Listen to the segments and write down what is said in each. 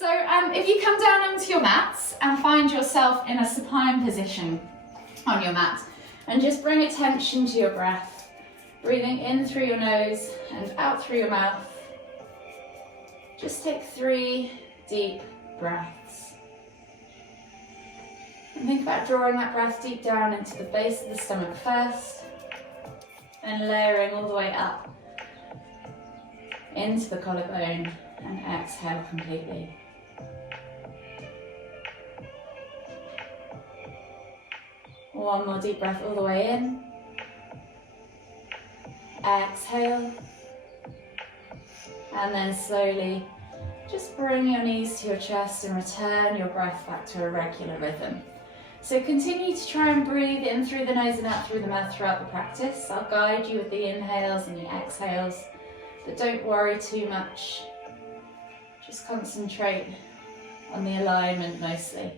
So if you come down onto your mats and find yourself in a supine position on your mat, and just bring attention to your breath, breathing in through your nose and out through your mouth. Just take 3 deep breaths. And think about drawing that breath deep down into the base of the stomach first, and layering all the way up into the collarbone, and exhale completely. One more deep breath all the way in. Exhale. And then slowly just bring your knees to your chest and return your breath back to a regular rhythm. So continue to try and breathe in through the nose and out through the mouth throughout the practice. I'll guide you with the inhales and the exhales, but don't worry too much. Just concentrate on the alignment mostly.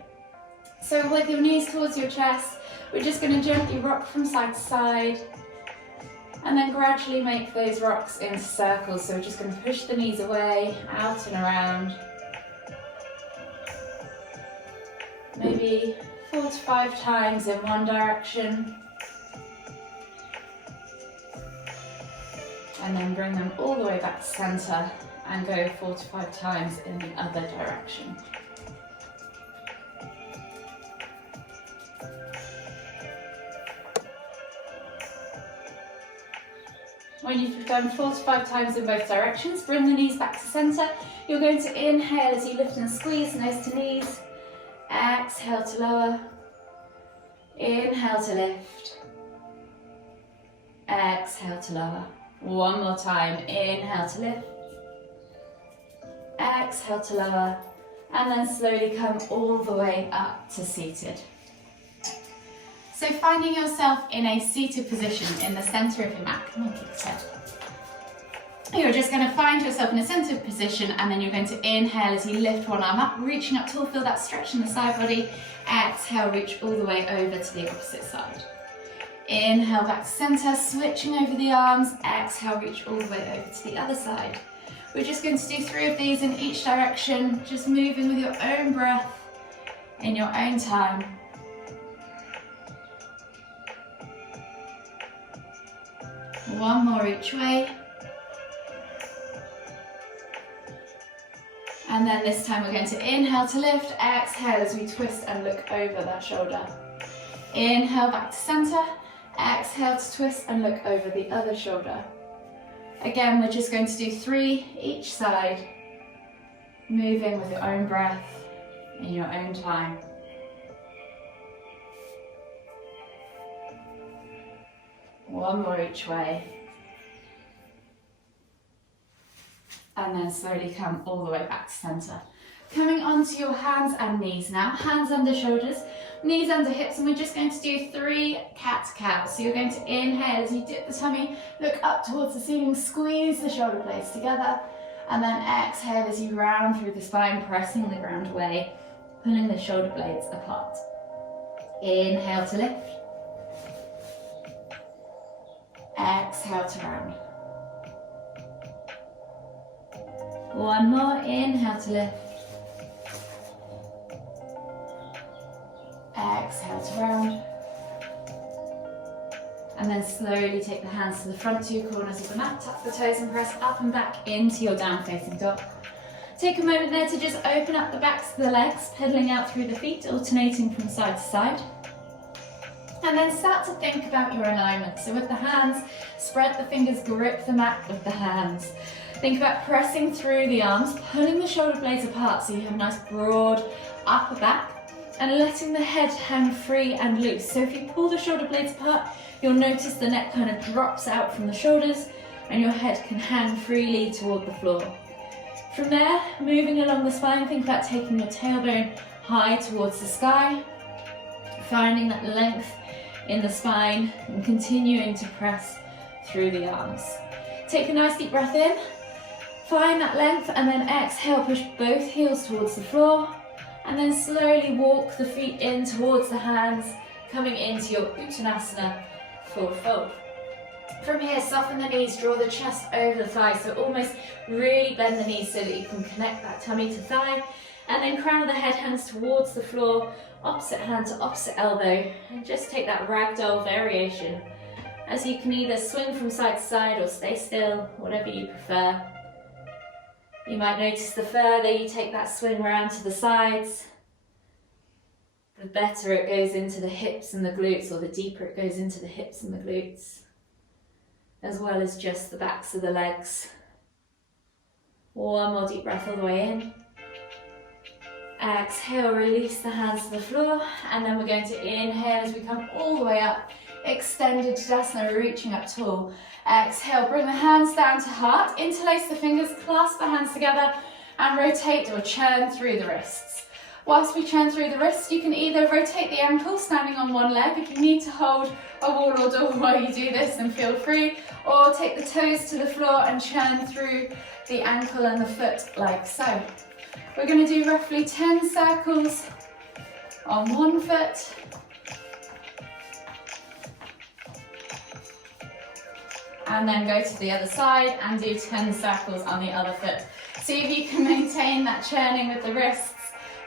So with your knees towards your chest, we're just going to gently rock from side to side, and then gradually make those rocks into circles. So we're just going to push the knees away, out and around. Maybe 4 to 5 times in one direction. And then bring them all the way back to center and go 4 to 5 times in the other direction. When you've done 4 to 5 times in both directions, bring the knees back to center. You're going to inhale as you lift and squeeze, nose to knees. Exhale to lower. Inhale to lift. Exhale to lower. One more time. Inhale to lift. Exhale to lower. And then slowly come all the way up to seated. So finding yourself in a seated position in the center of your mat. Come on, keep your head. You're just going to find yourself in a centered position, and then you're going to inhale as you lift one arm up, reaching up tall, feel that stretch in the side body. Exhale, reach all the way over to the opposite side. Inhale back to center, switching over the arms. Exhale, reach all the way over to the other side. We're just going to do 3 of these in each direction, just moving with your own breath in your own time. One more each way. And then this time we're going to inhale to lift, exhale as we twist and look over that shoulder. Inhale back to center, exhale to twist and look over the other shoulder. Again, we're just going to do 3 each side, moving with your own breath in your own time. One more each way. And then slowly come all the way back to center. Coming onto your hands and knees now. Hands under shoulders, knees under hips, and we're just going to do 3 cat-cow. So you're going to inhale as you dip the tummy, look up towards the ceiling, squeeze the shoulder blades together, and then exhale as you round through the spine, pressing the ground away, pulling the shoulder blades apart. Inhale to lift. Exhale to round. One more, inhale to lift. Exhale to round. And then slowly take the hands to the front 2 corners of the mat, tuck the toes and press up and back into your down facing dog. Take a moment there to just open up the backs of the legs, pedaling out through the feet, alternating from side to side. And then start to think about your alignment. So with the hands, spread the fingers, grip the mat with the hands. Think about pressing through the arms, pulling the shoulder blades apart so you have a nice broad upper back, and letting the head hang free and loose. So if you pull the shoulder blades apart, you'll notice the neck kind of drops out from the shoulders and your head can hang freely toward the floor. From there, moving along the spine, think about taking your tailbone high towards the sky, finding that length in the spine and continuing to press through the arms. Take a nice deep breath in, find that length, and then exhale, push both heels towards the floor, and then slowly walk the feet in towards the hands, coming into your Uttanasana forward fold. From here, soften the knees, draw the chest over the thighs, so almost really bend the knees so that you can connect that tummy to thigh, and then crown of the head, hands towards the floor, opposite hand to opposite elbow, and just take that ragdoll variation, as you can either swing from side to side or stay still, whatever you prefer. You might notice the further you take that swing around to the sides, the better it goes into the hips and the glutes, or the deeper it goes into the hips and the glutes, as well as just the backs of the legs. One more deep breath all the way in. Exhale, release the hands to the floor, and then we're going to inhale as we come all the way up. Extended Tadasana, reaching up tall. Exhale, bring the hands down to heart, interlace the fingers, clasp the hands together, and rotate or churn through the wrists. Whilst we churn through the wrists, you can either rotate the ankle, standing on one leg. If you need to hold a wall or door while you do this, then feel free. Or take the toes to the floor and churn through the ankle and the foot like so. We're going to do roughly 10 circles on one foot. And then go to the other side and do 10 circles on the other foot. See if you can maintain that churning with the wrists.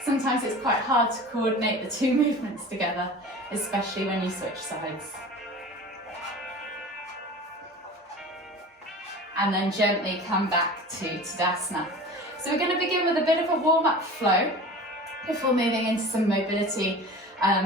Sometimes it's quite hard to coordinate the two movements together, especially when you switch sides. And then gently come back to Tadasana. So we're going to begin with a bit of a warm-up flow before moving into some mobility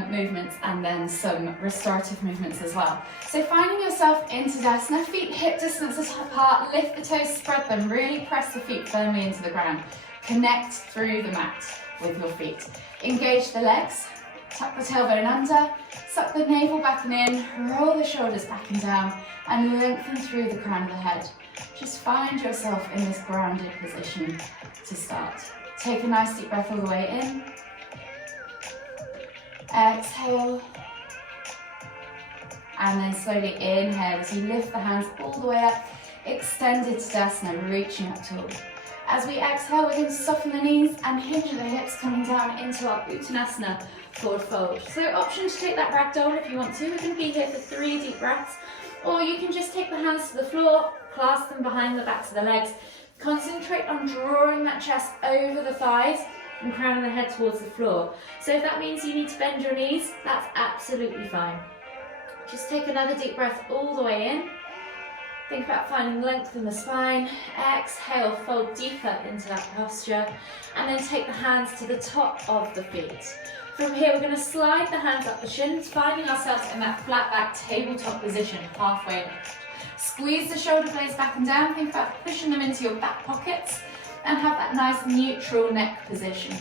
movements and then some restorative movements as well. So finding yourself in Tadasana, feet hip distance apart, lift the toes, spread them, really press the feet firmly into the ground. Connect through the mat with your feet. Engage the legs, tuck the tailbone under, suck the navel back and in, roll the shoulders back and down, and lengthen through the crown of the head. Just find yourself in this grounded position to start. Take a nice deep breath all the way in. Exhale. And then slowly inhale as you lift the hands all the way up, extended Tadasana, reaching up tall. As we exhale, we're going to soften the knees and hinge the hips, coming down into our Uttanasana, forward fold. So option to take that ragdoll if you want to. We're going to be here for 3 deep breaths. Or you can just take the hands to the floor, clasp them behind the backs of the legs. Concentrate on drawing that chest over the thighs and crowning the head towards the floor. So if that means you need to bend your knees, that's absolutely fine. Just take another deep breath all the way in. Think about finding length in the spine. Exhale, fold deeper into that posture. And then take the hands to the top of the feet. From here, we're going to slide the hands up the shins, finding ourselves in that flat back tabletop position, halfway lift. Squeeze the shoulder blades back and down. Think about pushing them into your back pockets and have that nice neutral neck position.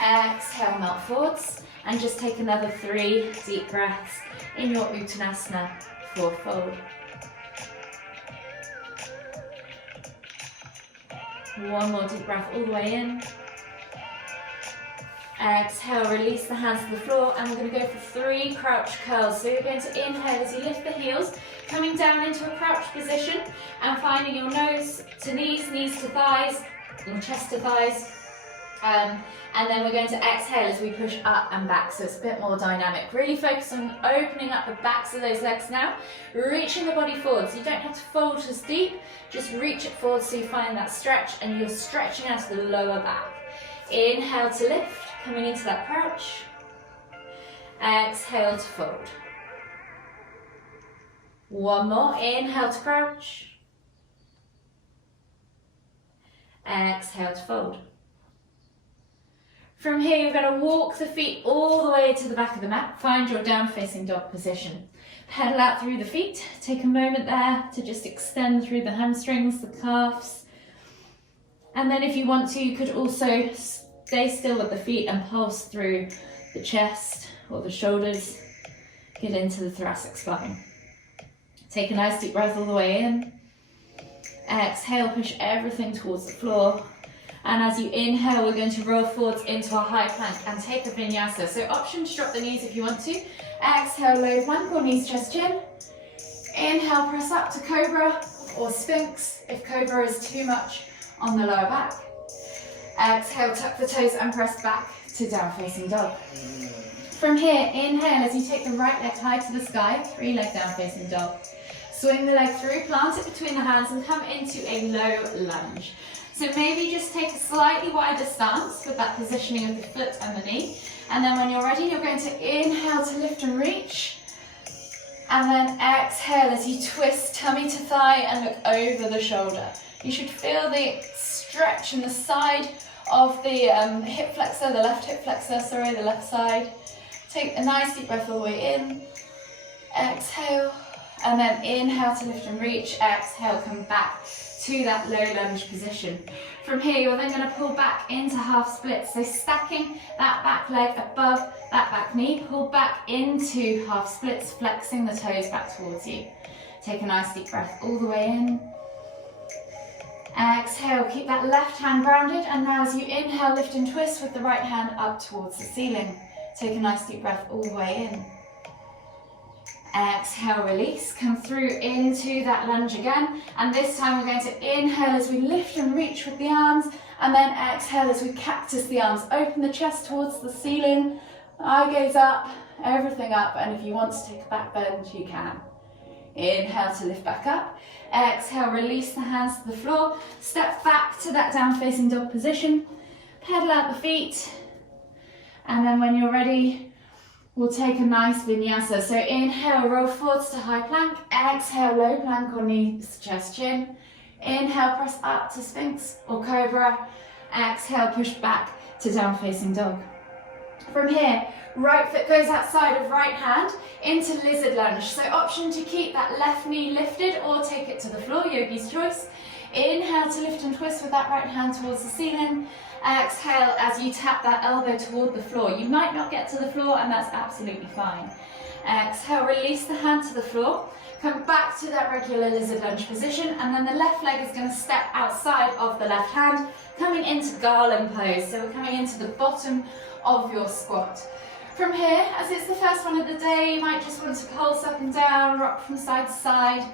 Exhale, melt forwards, and just take another 3 deep breaths in your Uttanasana, forward fold. One more deep breath all the way in. Exhale, release the hands to the floor, and we're going to go for 3 crouch curls. So you're going to inhale as you lift the heels, coming down into a crouch position and finding your nose to knees, knees to thighs, and chest to thighs. And then we're going to exhale as we push up and back, so it's a bit more dynamic. Really focus on opening up the backs of those legs now, reaching the body forward. So you don't have to fold as deep, just reach it forward so you find that stretch and you're stretching out to the lower back. Inhale to lift, coming into that crouch. Exhale to fold. One more, inhale to crouch. Exhale to fold. From here, you're going to walk the feet all the way to the back of the mat. Find your down facing dog position. Pedal out through the feet. Take a moment there to just extend through the hamstrings, the calves. And then if you want to, you could also stay still with the feet and pulse through the chest or the shoulders. Get into the thoracic spine. Take a nice deep breath all the way in. Exhale, push everything towards the floor. And as you inhale, we're going to roll forwards into our high plank and take a vinyasa. So option to drop the knees if you want to. Exhale, low plank or knees, chest, chin. Inhale, press up to cobra or sphinx if cobra is too much on the lower back. Exhale, tuck the toes and press back to down facing dog. From here, inhale as you take the right leg high to the sky, 3-leg down facing dog. Swing the leg through, plant it between the hands and come into a low lunge. So maybe just take a slightly wider stance with that positioning of the foot and the knee. And then when you're ready, you're going to inhale to lift and reach. And then exhale as you twist tummy to thigh and look over the shoulder. You should feel the stretch in the side of the hip flexor, the left hip flexor, sorry, the left side. Take a nice deep breath all the way in. Exhale. And then inhale to lift and reach. Exhale, come back to that low lunge position. From here, you're then going to pull back into half splits. So stacking that back leg above that back knee, pull back into half splits, flexing the toes back towards you. Take a nice deep breath all the way in. Exhale, keep that left hand grounded, and now as you inhale, lift and twist with the right hand up towards the ceiling. Take a nice deep breath all the way in. Exhale, release, come through into that lunge again, and this time we're going to inhale as we lift and reach with the arms, and then exhale as we cactus the arms. Open the chest towards the ceiling, eye gaze up, everything up, and if you want to take a back bend, you can. Inhale to lift back up. Exhale, release the hands to the floor, step back to that down facing dog position, pedal out the feet, and then when you're ready, we'll take a nice vinyasa. So inhale, roll forwards to high plank. Exhale, low plank or knees, chest, chin. Inhale, press up to Sphinx or Cobra. Exhale, push back to down facing dog. From here, right foot goes outside of right hand into lizard lunge. So option to keep that left knee lifted or take it to the floor, yogi's choice. Inhale to lift and twist with that right hand towards the ceiling. Exhale as you tap that elbow toward the floor. You might not get to the floor, and that's absolutely fine. Exhale, release the hand to the floor. Come back to that regular lizard lunge position, and then the left leg is going to step outside of the left hand, coming into garland pose. So we're coming into the bottom of your squat. From here, as it's the first one of the day, you might just want to pulse up and down, rock from side to side,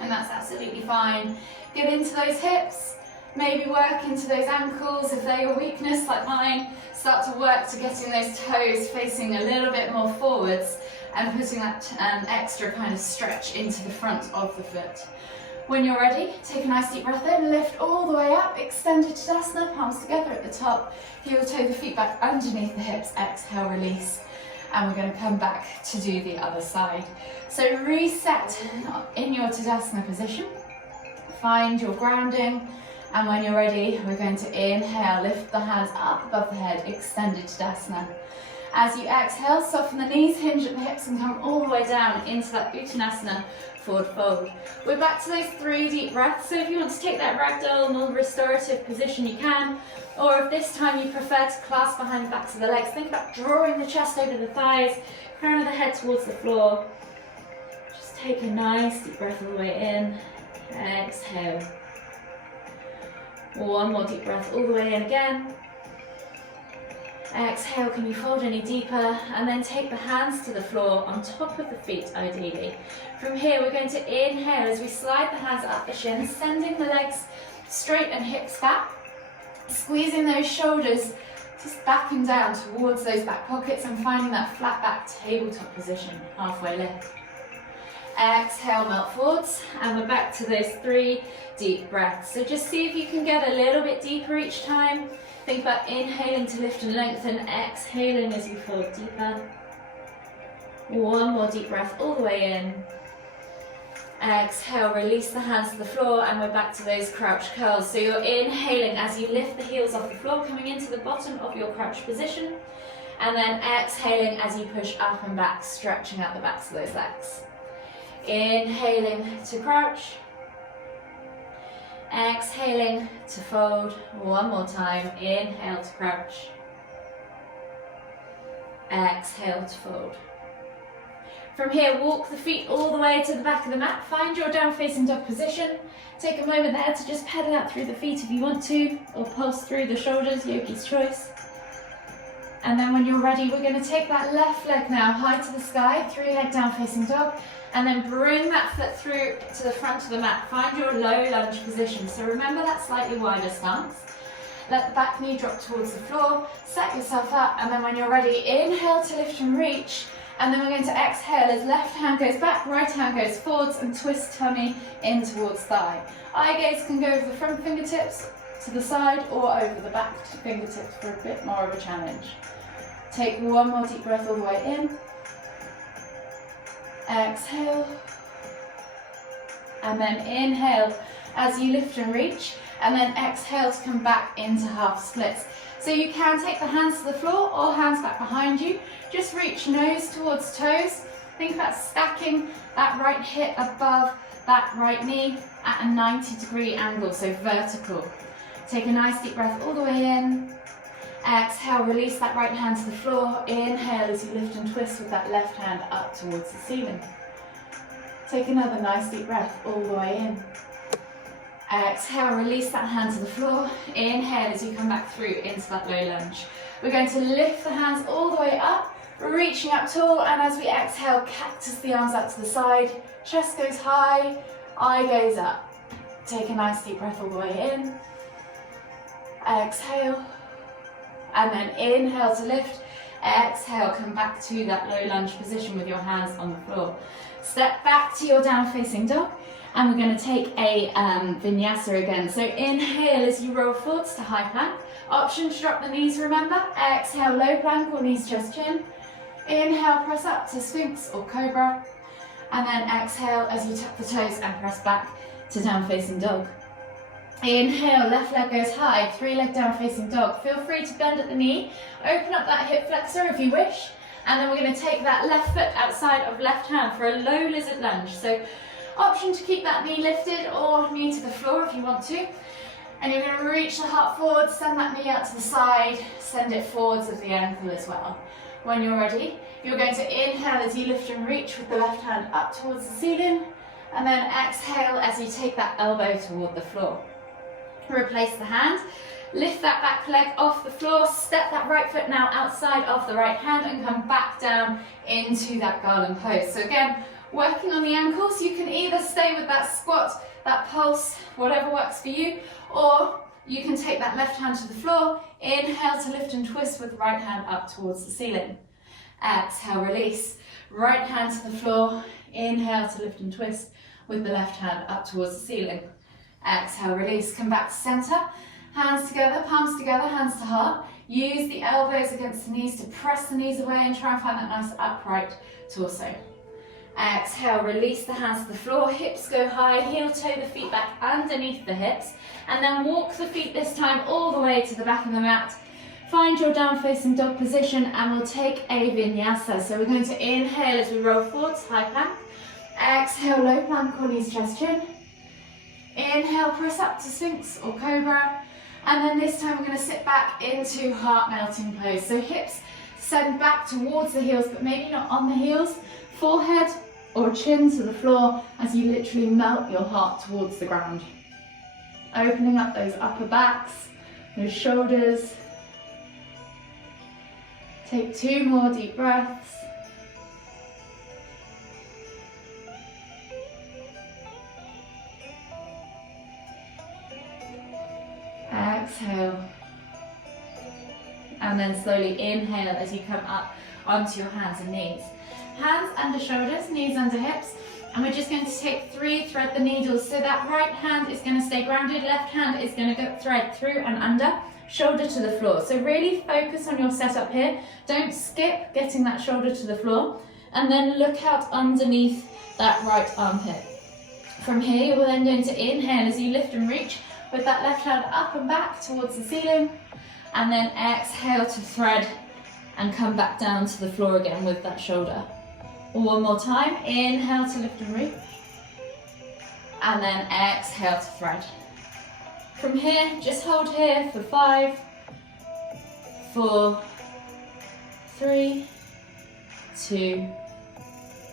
and that's absolutely fine. Get into those hips. Maybe work into those ankles if they're your weakness like mine. Start to work to getting those toes facing a little bit more forwards and putting that extra kind of stretch into the front of the foot. When you're ready, take a nice deep breath in, lift all the way up, extended Tadasana, palms together at the top, heel toe the feet back underneath the hips, exhale, release. And we're going to come back to do the other side. So reset in your Tadasana position, find your grounding. And when you're ready, we're going to inhale, lift the hands up above the head, extended Tadasana. As you exhale, soften the knees, hinge at the hips and come all the way down into that Uttanasana, forward fold. We're back to those 3 deep breaths. So if you want to take that ragdoll, more restorative position, you can. Or if this time you prefer to clasp behind the backs of the legs, think about drawing the chest over the thighs, crown of the head towards the floor. Just take a nice deep breath all the way in, exhale. One more deep breath all the way in again. Exhale, can you fold any deeper? And then take the hands to the floor on top of the feet, ideally. From here, we're going to inhale as we slide the hands up the shin, sending the legs straight and hips back, squeezing those shoulders just back and down towards those back pockets and finding that flat back tabletop position, halfway lift. Exhale, melt forwards, and we're back to those 3 deep breaths. So just see if you can get a little bit deeper each time. Think about inhaling to lift and lengthen, exhaling as you fold deeper. One more deep breath all the way in. Exhale, release the hands to the floor, and we're back to those crouch curls. So you're inhaling as you lift the heels off the floor, coming into the bottom of your crouch position, and then exhaling as you push up and back, stretching out the backs of those legs. Inhaling to crouch, exhaling to fold. One more time, inhale to crouch, exhale to fold. From here, walk the feet all the way to the back of the mat, find your down facing dog position. Take a moment there to just pedal out through the feet if you want to, or pulse through the shoulders, yogi's choice. And then when you're ready, we're going to take that left leg now high to the sky, 3-leg down facing dog, and then bring that foot through to the front of the mat. Find your low lunge position. So remember that slightly wider stance. Let the back knee drop towards the floor, set yourself up, and then when you're ready, inhale to lift and reach, And then we're going to exhale as left hand goes back, right hand goes forwards, and twist tummy in towards thigh. Eye gaze can go over the front fingertips to the side or over the back fingertips for a bit more of a challenge. Take one more deep breath all the way in. Exhale. And then inhale as you lift and reach, and then exhale to come back into half splits. So you can take the hands to the floor or hands back behind you. Just reach nose towards toes. Think about stacking that right hip above that right knee at a 90-degree angle, so vertical. Take a nice deep breath all the way in. Exhale, release that right hand to the floor. Inhale as you lift and twist with that left hand up towards the ceiling. Take another nice deep breath all the way in. Exhale, release that hand to the floor. Inhale as you come back through into that low lunge. We're going to lift the hands all the way up, reaching up tall, and as we exhale, cactus the arms out to the side. Chest goes high, eye goes up. Take a nice deep breath all the way in. Exhale, and then inhale to lift. Exhale, come back to that low lunge position with your hands on the floor. Step back to your down facing dog, and we're going to take a vinyasa again. So inhale as you roll forwards to high plank. Option to drop the knees, remember. Exhale, low plank or knees chest chin. Inhale, press up to Sphinx or Cobra. And then exhale as you tuck the toes and press back to down facing dog. Inhale, left leg goes high, 3-leg down facing dog. Feel free to bend at the knee. Open up that hip flexor if you wish. And then we're going to take that left foot outside of left hand for a low lizard lunge. So option to keep that knee lifted or knee to the floor if you want to. And you're going to reach the heart forward, send that knee out to the side, send it forwards of the ankle as well. When you're ready, you're going to inhale as you lift and reach with the left hand up towards the ceiling. And then exhale as you take that elbow toward the floor. Replace the hand, lift that back leg off the floor, step that right foot now outside of the right hand and come back down into that garland pose. So again, working on the ankles, you can either stay with that squat, that pulse, whatever works for you, or you can take that left hand to the floor, inhale to lift and twist with the right hand up towards the ceiling. Exhale, release, right hand to the floor, inhale to lift and twist with the left hand up towards the ceiling. Exhale, release, come back to center, hands together, palms together, hands to heart. Use the elbows against the knees to press the knees away and try and find that nice upright torso. Exhale, release the hands to the floor, hips go high, heel toe the feet back underneath the hips, and then walk the feet this time all the way to the back of the mat. Find your down facing dog position and we'll take a vinyasa. So we're going to inhale as we roll forwards, high plank. Exhale, low plank or knees chest chin. Inhale, press up to Sphinx or Cobra. And then this time we're going to sit back into heart melting pose. So hips send back towards the heels, but maybe not on the heels. Forehead or chin to the floor as you literally melt your heart towards the ground. Opening up those upper backs, those shoulders. Take 2 more deep breaths. Exhale. And then slowly inhale as you come up onto your hands and knees. Hands under shoulders, knees under hips. And we're just going to take 3 thread the needles. So that right hand is going to stay grounded, left hand is going to go thread through and under, shoulder to the floor. So really focus on your setup here. Don't skip getting that shoulder to the floor. And then look out underneath that right armpit. From here, you're then going to inhale as you lift and reach with that left hand up and back towards the ceiling. And then exhale to thread and come back down to the floor again with that shoulder. One more time, inhale to lift and reach. And then exhale to thread. From here, just hold here for 5, 4, 3, 2,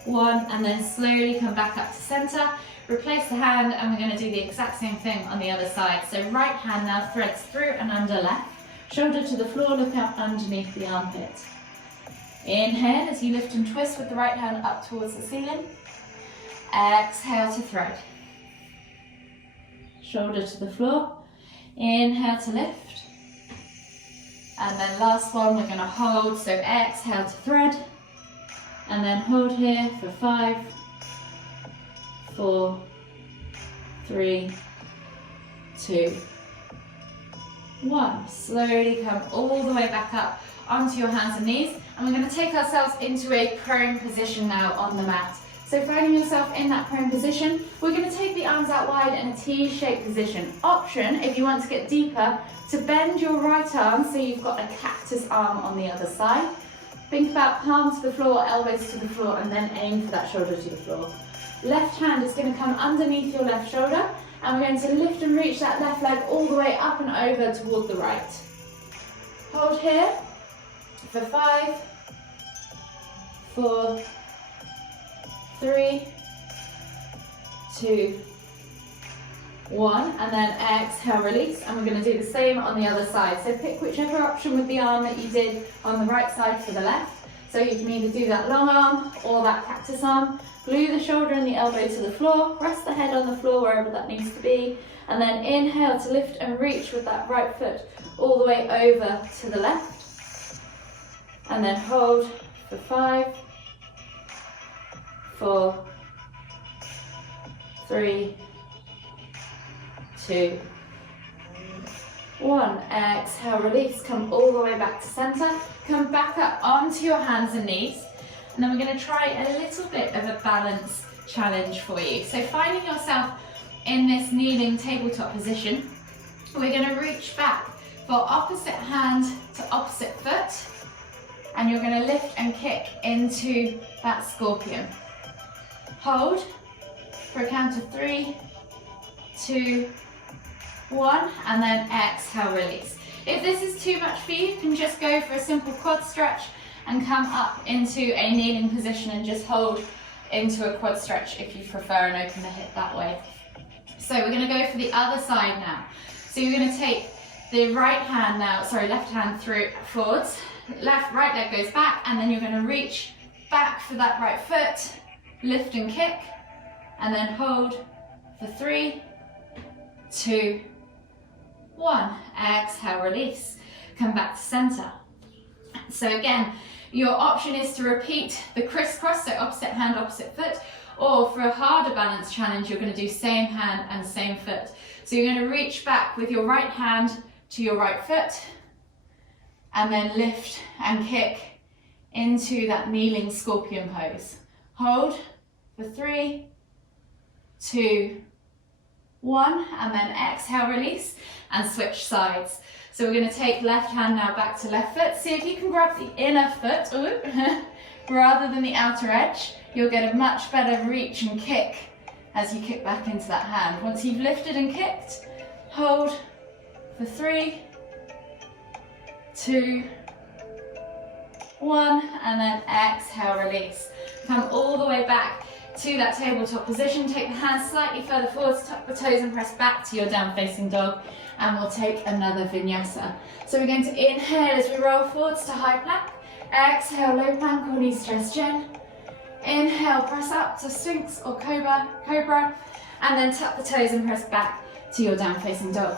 1, and then slowly come back up to center. Replace the hand and we're going to do the exact same thing on the other side. So right hand now threads through and under left. Shoulder to the floor, look out underneath the armpit. Inhale as you lift and twist with the right hand up towards the ceiling. Exhale to thread. Shoulder to the floor. Inhale to lift. And then last one we're going to hold. So exhale to thread. and then hold here for 5, 4, 3, 2, 1. Slowly come all the way back up onto your hands and knees, and we're going to take ourselves into a prone position now on the mat. So finding yourself in that prone position, we're going to take the arms out wide in a T-shaped position. Option, if you want to get deeper, to bend your right arm so you've got a cactus arm on the other side. Think about palms to the floor, elbows to the floor, and then aim for that shoulder to the floor. Left hand is going to come underneath your left shoulder, and we're going to lift and reach that left leg all the way up and over toward the right. Hold here for 5, 4, 3, 2, 1, and then exhale, release, and we're going to do the same on the other side. So pick whichever option with the arm that you did on the right side for the left. So you can either do that long arm or that cactus arm. Glue the shoulder and the elbow to the floor, rest the head on the floor wherever that needs to be, and then inhale to lift and reach with that right foot all the way over to the left, and then hold for 5, 4, 3, 2, 1. Exhale, release, come all the way back to center, come back up onto your hands and knees, and then we're going to try a little bit of a balance challenge for you. So finding yourself in this kneeling tabletop position, we're going to reach back for opposite hand to opposite foot, and you're going to lift and kick into that scorpion. Hold for a count of 3, 2, 1, and then exhale, release. If this is too much for you, you can just go for a simple quad stretch and come up into a kneeling position and just hold into a quad stretch if you prefer, and open the hip that way. So we're going to go for the other side now. So you're going to take the left hand through forwards, right leg goes back, and then you're going to reach back for that right foot, lift and kick, and then hold for 3, 2, 1. Exhale, release. Come back to center. So again, your option is to repeat the crisscross, so opposite hand, opposite foot, or for a harder balance challenge, you're going to do same hand and same foot. So you're going to reach back with your right hand to your right foot, and then lift and kick into that kneeling scorpion pose. Hold for 3, 2, 1, and then exhale, release, and switch sides. So we're going to take left hand now back to left foot. See if you can grab the inner foot rather than the outer edge. You'll get a much better reach and kick as you kick back into that hand. Once you've lifted and kicked, hold for 3, 2, 1, and then exhale, release. Come all the way back to that tabletop position. Take the hands slightly further forwards, tuck the toes and press back to your down facing dog, and we'll take another vinyasa. So we're going to inhale as we roll forwards to high plank, exhale low plank or knees to chest chin, inhale press up to sphinx or cobra, and then tuck the toes and press back to your down facing dog.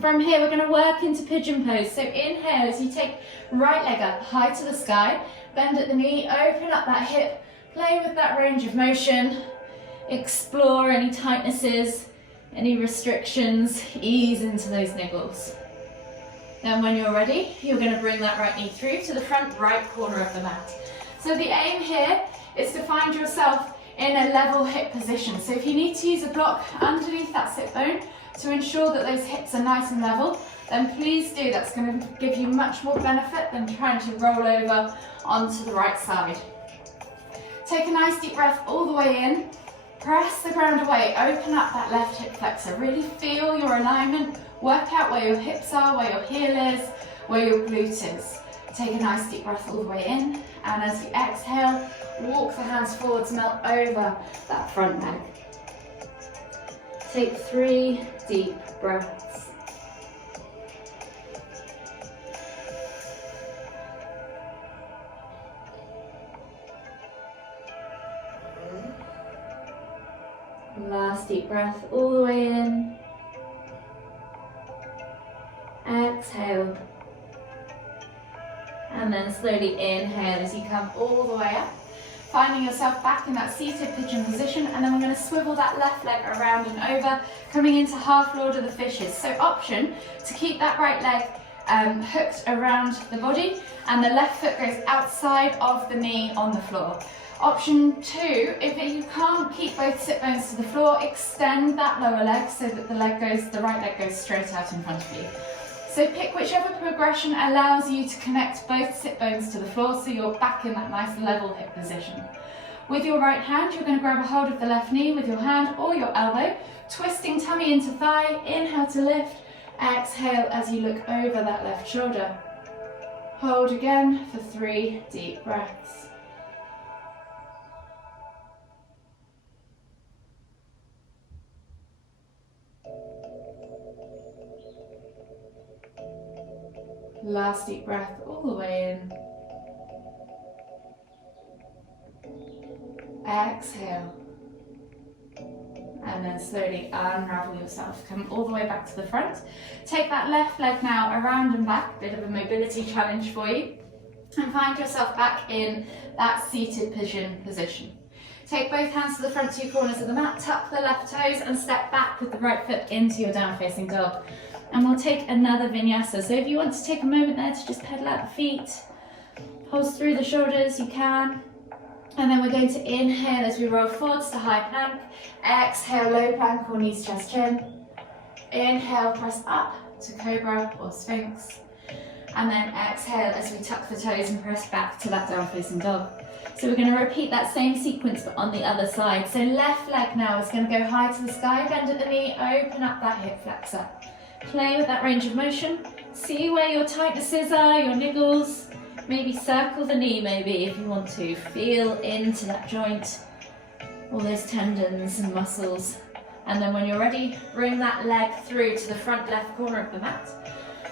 From here we're going to work into pigeon pose. So inhale as you take right leg up high to the sky, bend at the knee, open up that hip, play with that range of motion, explore any tightnesses, any restrictions, ease into those niggles. Then when you're ready, you're going to bring that right knee through to the front right corner of the mat. So the aim here is to find yourself in a level hip position. So if you need to use a block underneath that sit bone to ensure that those hips are nice and level, then please do. That's going to give you much more benefit than trying to roll over onto the right side. Take a nice deep breath all the way in. Press the ground away, open up that left hip flexor. Really feel your alignment, work out where your hips are, where your heel is, where your glute is. Take a nice deep breath all the way in, and as you exhale, walk the hands forwards, melt over that front leg. Take 3 deep breaths. Last deep breath all the way in. Exhale. And then slowly inhale as you come all the way up, finding yourself back in that seated pigeon position, and then we're going to swivel that left leg around and over, coming into half Lord of the Fishes. So option to keep that right leg hooked around the body, and the left foot goes outside of the knee on the floor. Option 2, if you can't keep both sit bones to the floor, extend that lower leg so that the right leg goes straight out in front of you. So pick whichever progression allows you to connect both sit bones to the floor so you're back in that nice level hip position. With your right hand, you're going to grab a hold of the left knee with your hand or your elbow, twisting tummy into thigh, inhale to lift, exhale as you look over that left shoulder. Hold again for 3 deep breaths. Last deep breath all the way in. Exhale. And then slowly unravel yourself. Come all the way back to the front. Take that left leg now around and back, bit of a mobility challenge for you. And find yourself back in that seated pigeon position. Take both hands to the front 2 corners of the mat, tuck the left toes and step back with the right foot into your down facing dog. And we'll take another vinyasa. So if you want to take a moment there to just pedal out the feet, pulse through the shoulders, you can. And then we're going to inhale as we roll forwards to high plank. Exhale, low plank or knees, chest, chin. Inhale, press up to cobra or sphinx. And then exhale as we tuck the toes and press back to that down facing dog. So we're going to repeat that same sequence but on the other side. So left leg now is going to go high to the sky, bend at the knee, open up that hip flexor. Play with that range of motion. See where your tightnesses are, your niggles. Maybe circle the knee maybe if you want to. Feel into that joint, all those tendons and muscles. And then when you're ready, bring that leg through to the front left corner of the mat.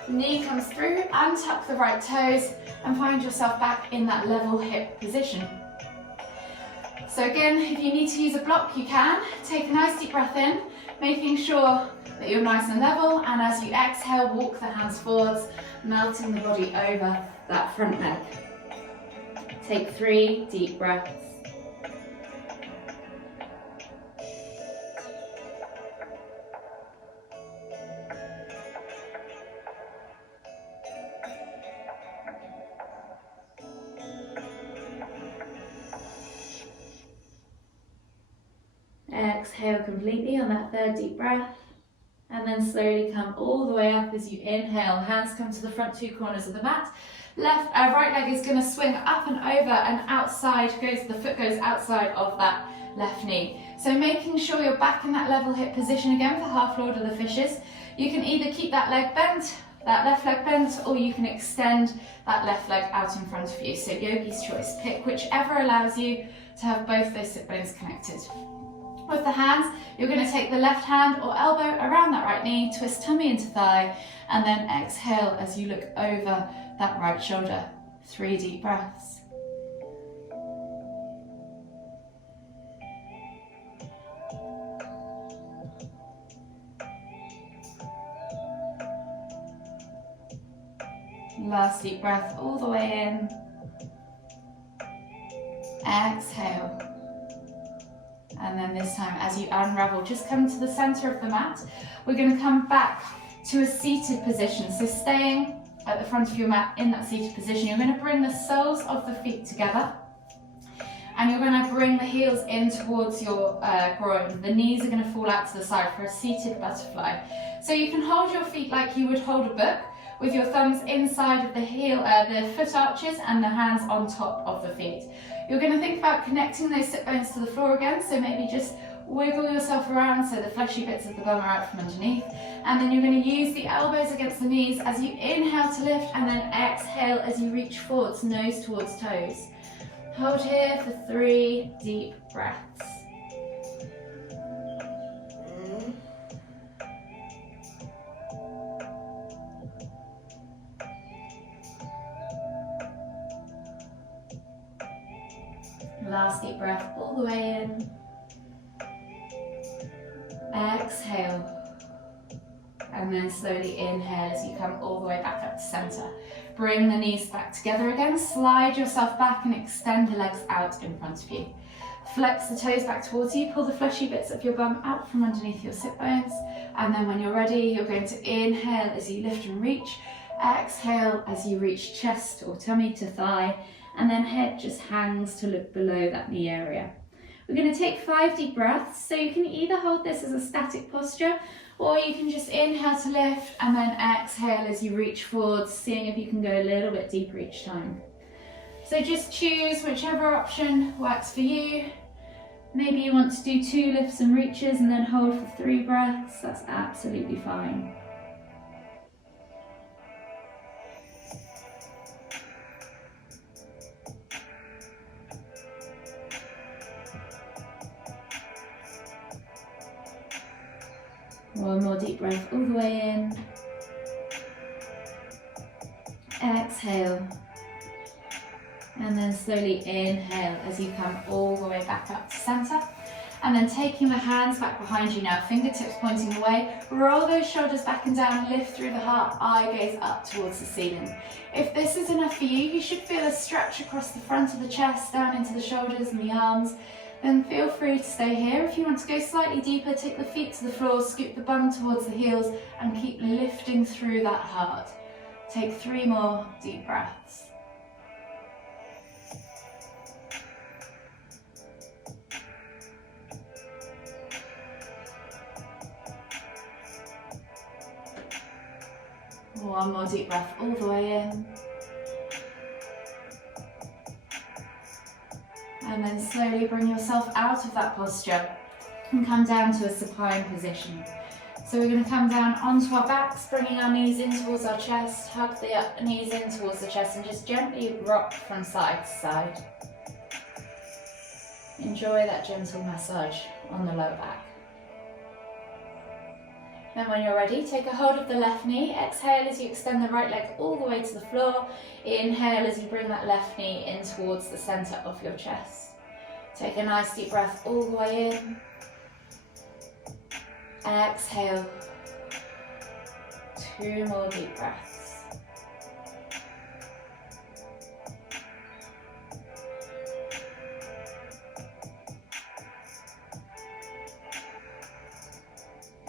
Knee comes through, untuck the right toes and find yourself back in that level hip position. So again, if you need to use a block, you can. Take a nice deep breath in, making sure that you're nice and level, and as you exhale, walk the hands forwards, melting the body over that front leg. Take 3 deep breaths. Exhale completely on that 3rd deep breath. And then slowly come all the way up as you inhale. Hands come to the front 2 corners of the mat. Right leg is going to swing up and over and outside, the foot goes outside of that left knee. So making sure you're back in that level hip position again for half Lord of the Fishes. You can either keep that leg bent, that left leg bent, or you can extend that left leg out in front of you. So yogi's choice. Pick whichever allows you to have both those sit bones connected. With the hands, you're going to take the left hand or elbow around that right knee, twist tummy into thigh, and then exhale as you look over that right shoulder. 3 deep breaths. Last deep breath all the way in. Exhale. And then this time, as you unravel, just come to the center of the mat. We're going to come back to a seated position. So staying at the front of your mat in that seated position, you're going to bring the soles of the feet together. And you're going to bring the heels in towards your groin. The knees are going to fall out to the side for a seated butterfly. So you can hold your feet like you would hold a book, with your thumbs inside of the foot arches and the hands on top of the feet. You're going to think about connecting those sit bones to the floor again, so maybe just wiggle yourself around so the fleshy bits of the bum are out from underneath. And then you're going to use the elbows against the knees as you inhale to lift, and then exhale as you reach forwards, nose towards toes. Hold here for 3 deep breaths. Last deep breath all the way in. Exhale. and then slowly inhale as you come all the way back up to center. Bring the knees back together again, slide yourself back and extend the legs out in front of you. Flex the toes back towards you, pull the fleshy bits of your bum out from underneath your sit bones, and then when you're ready, you're going to inhale as you lift and reach, exhale as you reach chest or tummy to thigh, and then head just hangs to look below that knee area. We're going to take 5 deep breaths, so you can either hold this as a static posture, or you can just inhale to lift and then exhale as you reach forwards, seeing if you can go a little bit deeper each time. So just choose whichever option works for you. Maybe you want to do 2 lifts and reaches and then hold for 3 breaths, that's absolutely fine. One more deep breath all the way in. Exhale. And then slowly inhale as you come all the way back up to center. And then taking the hands back behind you now, fingertips pointing away, roll those shoulders back and down, lift through the heart, eye gaze up towards the ceiling. If this is enough for you, you should feel a stretch across the front of the chest, down into the shoulders and the arms. Then feel free to stay here. If you want to go slightly deeper, take the feet to the floor, scoop the bum towards the heels, and keep lifting through that heart. Take 3 more deep breaths. One more deep breath all the way in. And then slowly bring yourself out of that posture and come down to a supine position. So we're going to come down onto our backs, bringing our knees in towards our chest, hug the knees in towards the chest and just gently rock from side to side. Enjoy that gentle massage on the lower back. Then when you're ready, take a hold of the left knee. Exhale as you extend the right leg all the way to the floor. Inhale as you bring that left knee in towards the center of your chest. Take a nice deep breath all the way in. Exhale. 2 more deep breaths.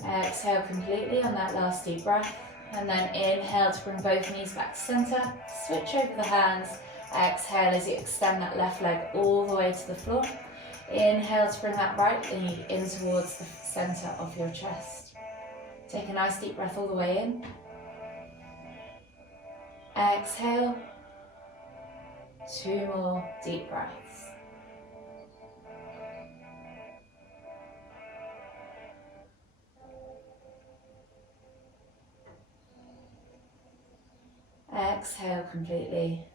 Exhale completely on that last deep breath, and then inhale to bring both knees back to center. Switch over the hands. Exhale as you extend that left leg all the way to the floor. Inhale to bring that right knee in towards the center of your chest. Take a nice deep breath all the way in. Exhale. 2 more deep breaths. Exhale completely,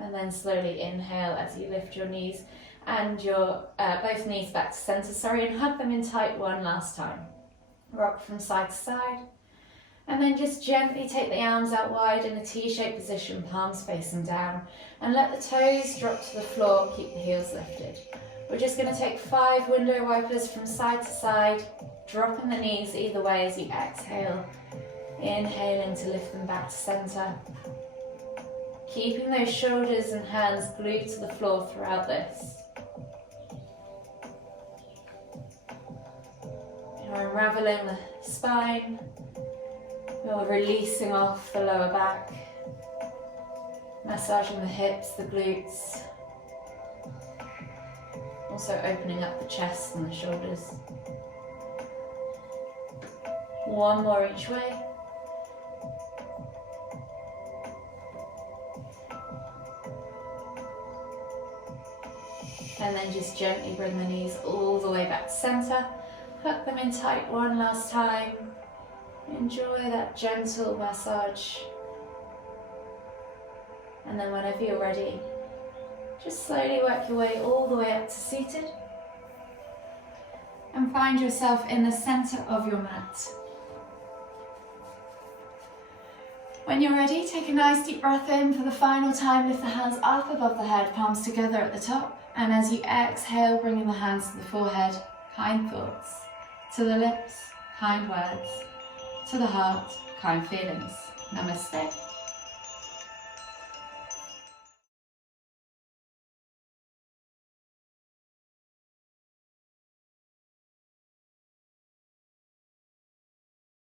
and then slowly inhale as you lift your knees and your both knees back to center, and hug them in tight one last time. Rock from side to side, and then just gently take the arms out wide in a T-shaped position, palms facing down, and let the toes drop to the floor, keep the heels lifted. We're just going to take 5 window wipers from side to side, dropping the knees either way as you exhale. Inhaling to lift them back to center. Keeping those shoulders and hands glued to the floor throughout this. You're unraveling the spine. You're releasing off the lower back. Massaging the hips, the glutes. Also opening up the chest and the shoulders. 1 more each way. And then just gently bring the knees all the way back to center. Hug them in tight one last time. Enjoy that gentle massage. And then whenever you're ready, just slowly work your way all the way up to seated. And find yourself in the center of your mat. When you're ready, take a nice deep breath in for the final time. Lift the hands up above the head, palms together at the top. And as you exhale, bringing the hands to the forehead, kind thoughts. To the lips, kind words. to the heart, kind feelings. Namaste.